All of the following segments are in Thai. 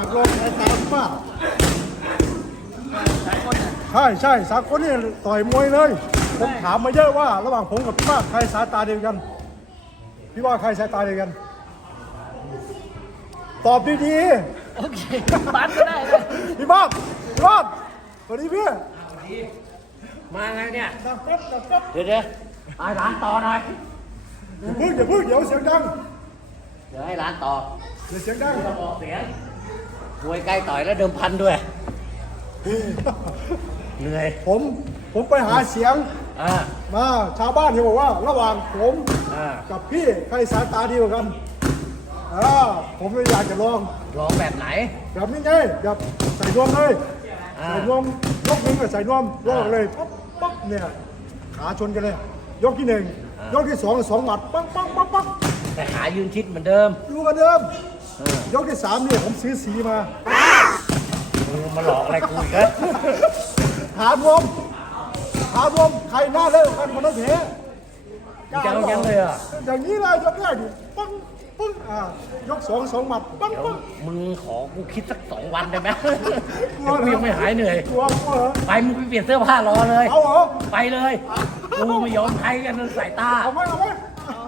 ากลองใชสามป้าใช่ใช่สากคนนี่ต่อยมวยเลยผมถามมาเยอะว่า ระหว่างผมกับพี่ว่าใครสายตาเดียวกันพี่ว่าใครสายตาเดียวกัน ตอบดีๆ โอเคบัตรได้พี่บ้าพี่บ้าสวัสดีพี่มาไงเนี่ยเดี๋ยวเดี๋ยวไอ้หลานต่อหน่อยอย่าพึ่งอยวพึ่งเดี๋ยวเสียงดังเดี๋ยวให้หลานต่อเดี๋ยวเสียงดังเสียงมวยใกล้ต่อยแล้วเดิมพันด้วย เหนื่อย ผม ผมไปหาเสียงมาชาวบ้านเขาบอกว่าระหว่างผมกับพี่ใครสายตาดีกว่ากันผมอยากจะลอง ลองแบบไหน แบบนี้ไงแบบใส่รวมเลยใส่รวมยกหนึ่งก็ใส่รวมลอกเลยปั๊บปั๊บเนี่ย ขาชนกันเลย ยกที่หนึ่ง ยกที่สองสองหมัดปั๊บปั๊บปั๊บปั๊บแต่ขายืนชิดเหมือนเดิมอยู่เหมือนเดิมยกที่สามนี่ผมซื้อสีมาคุมาหลอกอะไรกูเนี่ยถามวมถามวม ใครหน้าเลิกกันคนนั้นเถอะแกงแกลเลยอ่ะ อย่างนี้เลยยกแรกปังปังอ่า ยกสองสองหมัดปังปังมึงขอกูคิดสักสองวันได้ไหม กูยังไม่หายเหนื่อย ไป มึงไปเปลี่ยนเสื้อผ้ารอเลย เอาหรอ ไปเลย กูไม่ยอมใครกันสายตาไวอไว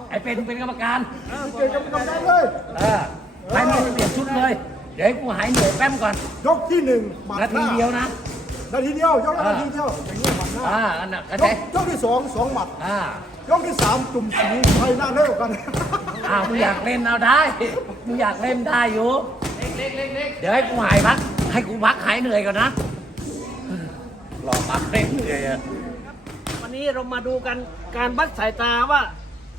ไอเป็นเป็นกรรมการเป็นกรรมการเลยดี๋ยวกูหายเหนื่อยแป๊บก่อนยกที่หนึ่งนาทีเดียวนะ นาทีเดียวยกนาทีเดียวอย่างนี้หมัดหน้าอ่าอันนั้นยกที่สองสองหมัดอ่ายกที่สามจุ่มสีไทยหน้าเร็วกันอ่ามูอยากเล่นเอาได้มูอยากเล่นได้อยู่เล็กเล็กเล็กเดี๋ยวให้กูหายพัก ให้กูพักหายเหนื่อยก่อนนะรอพักเล่นเหนืยวันนี้เรามาดูกันการบัดสายตาว่า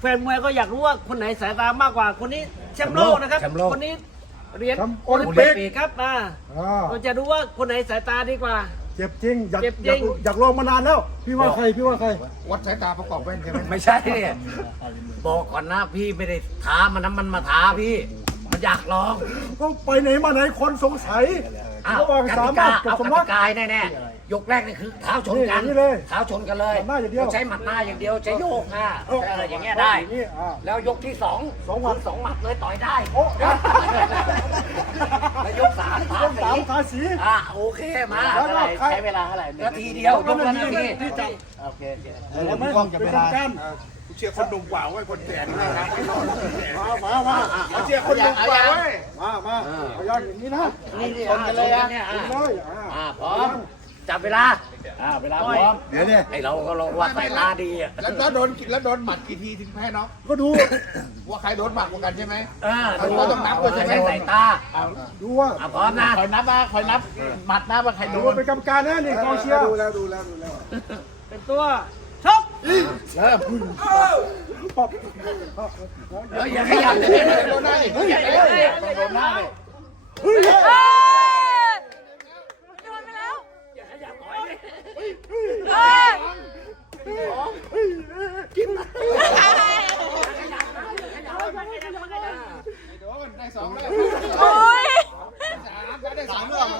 แฟนมวยก็อยากรู้ว่าคนไหนสายตามากกว่าคนนี้แชมป์โลกนะครับคนนี้เหรียญโอลิมปิกครับมาเราจะดูว่าคนไหนสายตาดีกว่า เจ็บจริงอยากลองมานานแล้ว พี่ว่าใครพี่ว่าใคร วัดสายตาประกอบเป็นไม่ใช่บอกก่อนนะพี่ไม่ได้ท้ามันมันมาท้าพี่ มันอยากลองต้องไปไหนมาไหนคนสงสัยระวังสามารถกับสมรกายแน่ยกแรกนี่คือ เท้าชนกันเท้าชนกันเลยหน้าอย่างเดียวใช้หมัดหน้าอย่างเดียวใช้โยกนอะไรอย่างเงี้ยได้ แล้วยกที่สองสองหมัดสองหมัดเลยต่อยได้ยกสามาสามภาษีอ่ะโอเคมา ใช้เวลาเท่าไหร่นาทีเดียวนาทีนี่จโอเคแล้วมันกองจะเป็นการเชียร์คนดุ่มกว่าไว้คนแก่นมามามาเชียร์คนดุ่มกว่าไว้มามาพยานนี่นะนี่นี่คนกัเลยนะ นี่เลยอ่าพร้อมจับเวลาเวลาพร้อมเดี๋ยวนี่ไอเราก็รอว่าใส่ตาดีอ่ะแล้วโดนแล้วโดนหมัดกี่ทีถึงแพ้เนาะก็ดูว่าใครโดนหมัดกว่ากันใช่ไหมอ่าดูว่าต้องนับเลยใช่ไหมใส่ตาดูว่าพร้อมนะคอยนับมาคอยนับ หมัดนะ่าใครดูเป็นกรรมการแน่นี่กองเชียร์ดูแลดูแลดูแลเป็นตัวชกเฮ้ยปอบเฮ้ยอย่าขยับเลยโดนหน้าอีกโดนหน้าเลยเฮ้ยกินได้สองแล้วโอ้ยสามได้สามแล้ว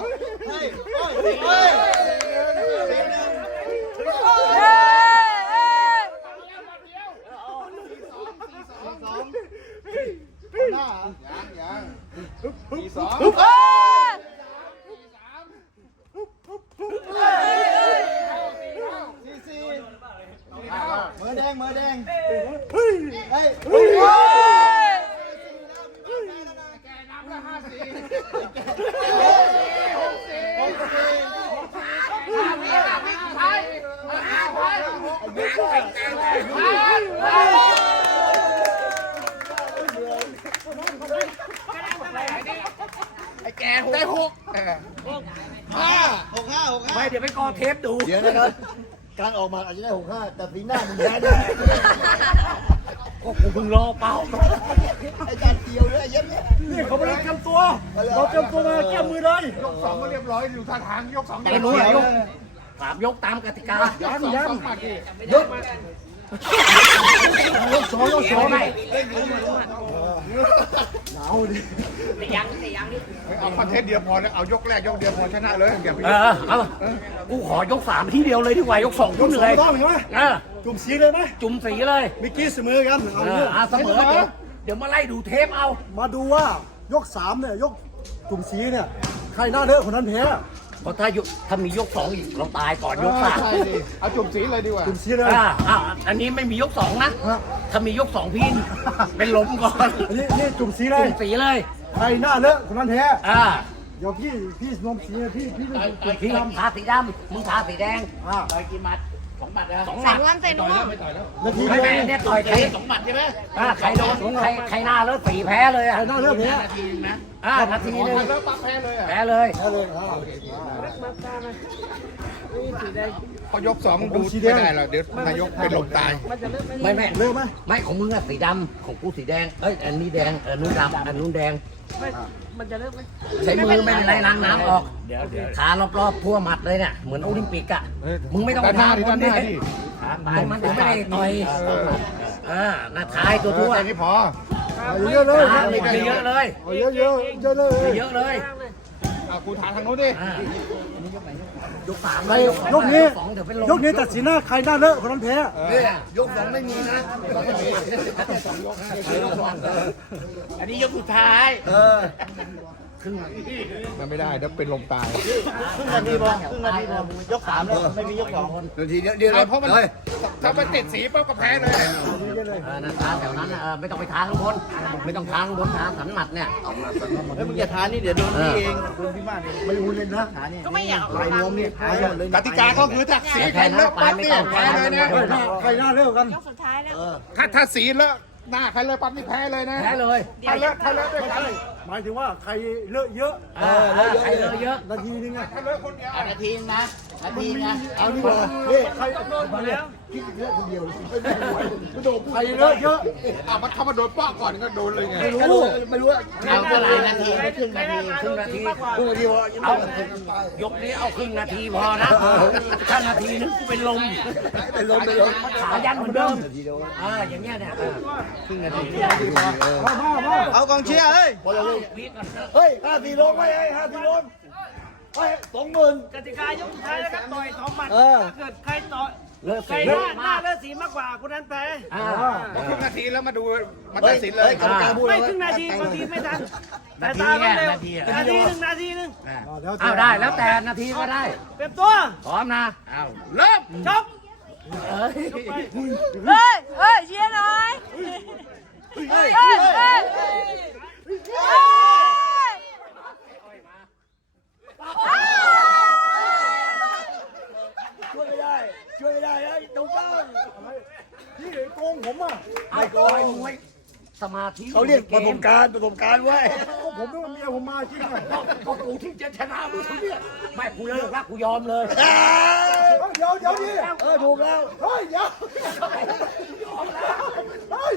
ี๋ยวไปกอเทปดูเดี๋ยวนะครับการออกมาอาจจะได้หกห้าแต่ปีหน้ามึงแพ้ด้วก็ผมเพิ่งรอเปล่าไอ้จานเดียวด้วยเยอะเนี่ยเขาไม่ได้จำตัวเราจำตัวมาแก้มือเลยยกสองมาเรียบร้อยอยู่ท่าทางยกสองแก้มือยกสามยกตามกติกาย้ำย้ำยกสองยกสองไม่หนาวดิแต่ยังแต่ยังนีเอาประเทศเดียวพอเนี่ยเอายกแรกยกเดียวพอชนะเลยอย่าไปเอากูขอยกสามที่เดียวเลยดีกว่ายกสองยกจุ่มเลยจุ่มสีเลยไหมจุ่มสีเลยมีกี้เสมอกันเอาเสมอเดี๋ยวมาไล่ดูเทปเอา มาดูว่ายกสามเนี่ยยกจุ่มสีเนี่ยใครหน้าเลอะคนนั้นแพ้พราะถ้าถ้ามียกสองอีกเราตายก่อนยกสามใช่ดิเอาจุ่มสีเลยดีกว่าจุ่มสีเลยอ่าอันนี้ไม่มียกสองนะถ้ามียกสองพี่เป็นล้มก่อนอันนี้นี่จุ่มสีเลยจุ่มสีเลยไอหน้าเลอะคนนั้นแท้อ่าเดี๋ยวพี่พี่นมสีพี่พี่จุ่สีดำทาสีดำมึงทาสีแดงอ่าไปกี่มัดสองหมัดสองสองหมัดเซนุ่มไม่ต่อแล้ม่เนี่ยต่อยใครสองหมัดใช่ไหมใครโดนใครใครหน้าแล้วตีแพ้เลยอ่ะนอกเรื่องนี้นะอ่านาทีนึงแพ้เลย แพ้เลยพ้เยขายกสองดูไม่ได้หรอเดี๋ยวนายกเป็นลมตาย ไม่แม่เรื่มไหมไม่ของมึงอะสีดำของ กู สีแดง เอ้ยอันนี้แดงอันนู้นดำอันนู้นแดงใช้มือไม่ได้ไลล้างน้ำออก ขารอบๆพัวหมัดเลยเนี่ย เหมือนโอลิมปิกอ่ะ มึงไม่ต้องท้าคนนี้ผมมันไม่ได้ต่อยเอาหน้าท้ายตัวทั่วไม่พอเยอะเลย เยอะเลย เยอะเยเยอะเลย เยอะเลยอ่ะกูถามทางโน้นดิยกสามเลยยกนี้ยกนี้ตัดสินหน้าใครหน้าเลอะคนนั้นแพ้เนี่ยยกสองไม่มีนะอันนี้ยกสุดท้ายเออครึ่งนาทีไม่ได้ถ้าเป็นลมตายครึ่งนาทีบอลครึ่งนาทีบอยกสามแล้วไม่มียกสองคนาทีเดียวเเพราะมันถ้ามันติดสีปุ๊บก็แพ้เลยนักทาแถวนั้นไม่ต้องไปทาข้างบนไม่ต้องทาข้างบนทาสันหมัดเนี่ยเอ้มึงอย่าทานี่ยเดี๋ยวโดนพี่เองคนพี่มานเลยไม่รู้เลยนะก็ไม่อยากลายน้องนี่ทาเลยกติกาเขคือจากสีแทนงแล้วปั๊บเนี่ยแพ้เลยนะใครน่าเร็วกันถ้าถ้าสีแล้วหน้าใครเลยปั๊บนี่แพ้เลยนะแพ้เลยถ้าเลิกถ้าเลิกวยกันหมายถึงว่า ใครเลอะเยอะ เออเลอะเยอะ นาทีนึงไงถ้าเลอะคนเดียวนาทีนึงนะอันีนะเอาดีกว่าเฮ้ยใครโดนมานี้ยคิดเยอะคนเดียวไม่โดนใครเยอะเยอะอ่ะมาทำมาโดนป้าก่อนก็โดนเลยไงไม่รู้ไม่รู้อะเอาหะไรนาทีไม่ถึงนาทีครึ่งนาทีครึ่งนาทีพอเอายกนี้เอาครึ่งนาทีพอนะถ้านาทีนึงกูเป็นลม เป็นลมเป็นลมขายันเหมือนเดิมอ่าอย่างเงี้ยเนี่ยครึ่งนาทีพอพอพอเอากองเชียร์เฮยเฮ้ยหาสี่ลมไว้ไอ้ห้าสี่ลมสองหมื่นกติกายกสุดท้ายแล้วก็ต่อยสองหมัดถ้าเกิดใครต่อยใครหน้าหน้าเลือดสีมากกว่าคุณนั้นแปลอรึ่งนาทีแล้วมาดูมาตัสินเลยกรรมการไม่คึ่งนาทีบางทีไม่ทันนาทีนาทีนาทีหนึ่งนาทีหนึ่งอ้าวได้แล้วแต่นาทีก็ได้เป็นตัวพร้อมนะอาเริ่มจบเฮ้ยเฮ้ยเชียร์หน่อยเฮ้ยช่วยไม่ได้ช่วยไม่ได้ไอ้ตรงก้างี่เหลือโกงผมอ่ะไอ้โกงสมาธิเขาเรียกประสบการณ์ประสบการณ์ไว้ก็ผมไม่ว่าเมียผมมาจริงอ่ะก็กูที่จะชนะมึงเนี่ยไม่กูเลิกรักกูยอมเลยเดี๋ยวเดี๋ยวนี้เออถูกแล้วเฮ้ยเดี๋ยวอมแลวเฮ้ย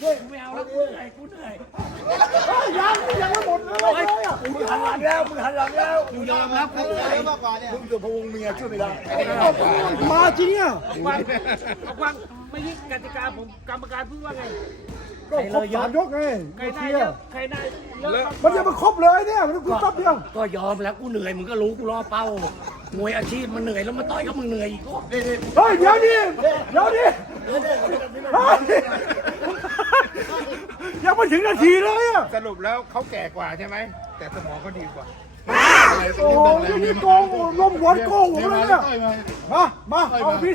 เฮ้ยไม่เอาแล้วกูเหนื่อยกูเหนื่อยเฮ้ยยังยังไม่หมดเลยมึงหันหลังแล้วมึงหันหลังแล้วมึงยอมแล้วกูเลยมากกว่าเนี่ยมึงเดืพวงเมียช่วยไม่ได้มาจริงเนี่ยเาไม่ยึดกติกาผมกรรมการพูดว่าไงก็ยอมยกไงใครได้เยอะใครได้เยอะมันจะมาครบเลยเนี่ยมันกูตบเดียก็ยอมแล้วกูเหนื่อยมึงก็รู้กูรอเป้ามวยอาชีพมันเหนื่อยแล้วมาต้อยกัมึงเหนื่อยอีเฮ้ยเดียวนี้เดียวนี้เฮ้ยยังไม่ถึงนาทีเลยอะสรุปแล้วเขาแก่กว่าใช่ไหม แต่สมองเขาดีกว่าโอ้โหนี่กองลมหวนโกงเลยอะมา มาเอาพี่้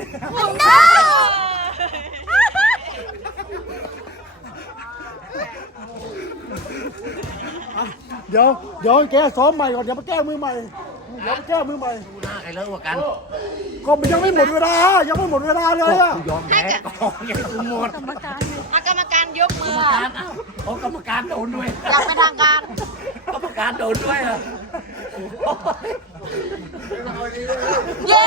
โเดี๋ยว เดี๋ยวแกซ้อมใหม่ก่อน เดี๋ยวไปแก้มือใหม่ เดี๋ยวไปแก้มือใหม่ดูหน้าใครเลิกกัน ก็ยังไม่หมดเวลา ยังไม่หมดเวลาเลยอะยอมแพ้กอยังหมดกรรมการรมการเอากรรมการโดนด้วย อยากไปทางการ กรรมการโดนด้วยเหรอเย้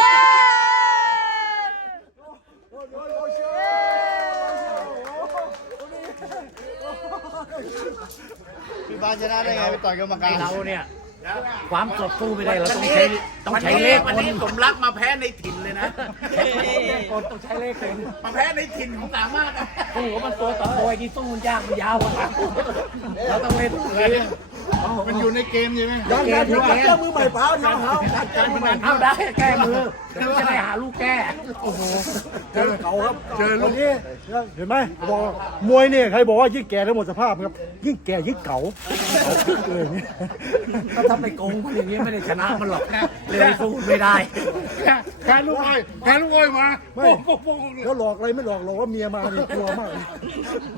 พี่้านชนะได้ไงไปต่อยกรรมการเราเนี่ยความสดสู้ไม่ได้เราต้องใช้ต้องใช้เลขคนสมรักมาแพ้ในถิ่นเลยนะต้องใช้เลขคน มาแพ้ในถิ่นของสามารถอะโอวโหมันตัวต่อยกินต้องมันยากมันยาว เราต้องเล่นเลยมันอยู่ในเกมใช่ไหมการแก้มือใหม่เปล่าเนาะการพนันเอาได้แก้มือจะได้หาลูกแก้โอ้โหเจอเขาครับเจอลูกนี้เห็นไหมบอกมวยเนี่ยใครบอกว่ายิ่งแก่แล้วหมดสภาพครับยิ่งแก่ยิ่งเก่าเลยนี่ถ้าทำไปโกงคนอย่างนี้ไม่ได้ชนะมันหรอกเลยสู้ไม่ได้แก้ลูกไอ้แก้ลูกไอ้มาไม่ก็หลอกอะไรไม่หลอกหลอกว่าเมียมาเนี่ยกลัวมาก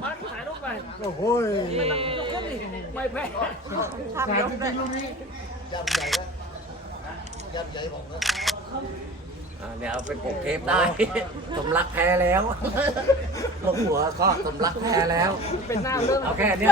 มาถ่ายรูปไปโอ้โหไม่แพ้แลวจเนี่ยเป็นปกเทปได้ สมรักแพ้แล้วลงหัวข้อสมรักแพ้แล้ว เป็นหน้าเรื่องอเนี่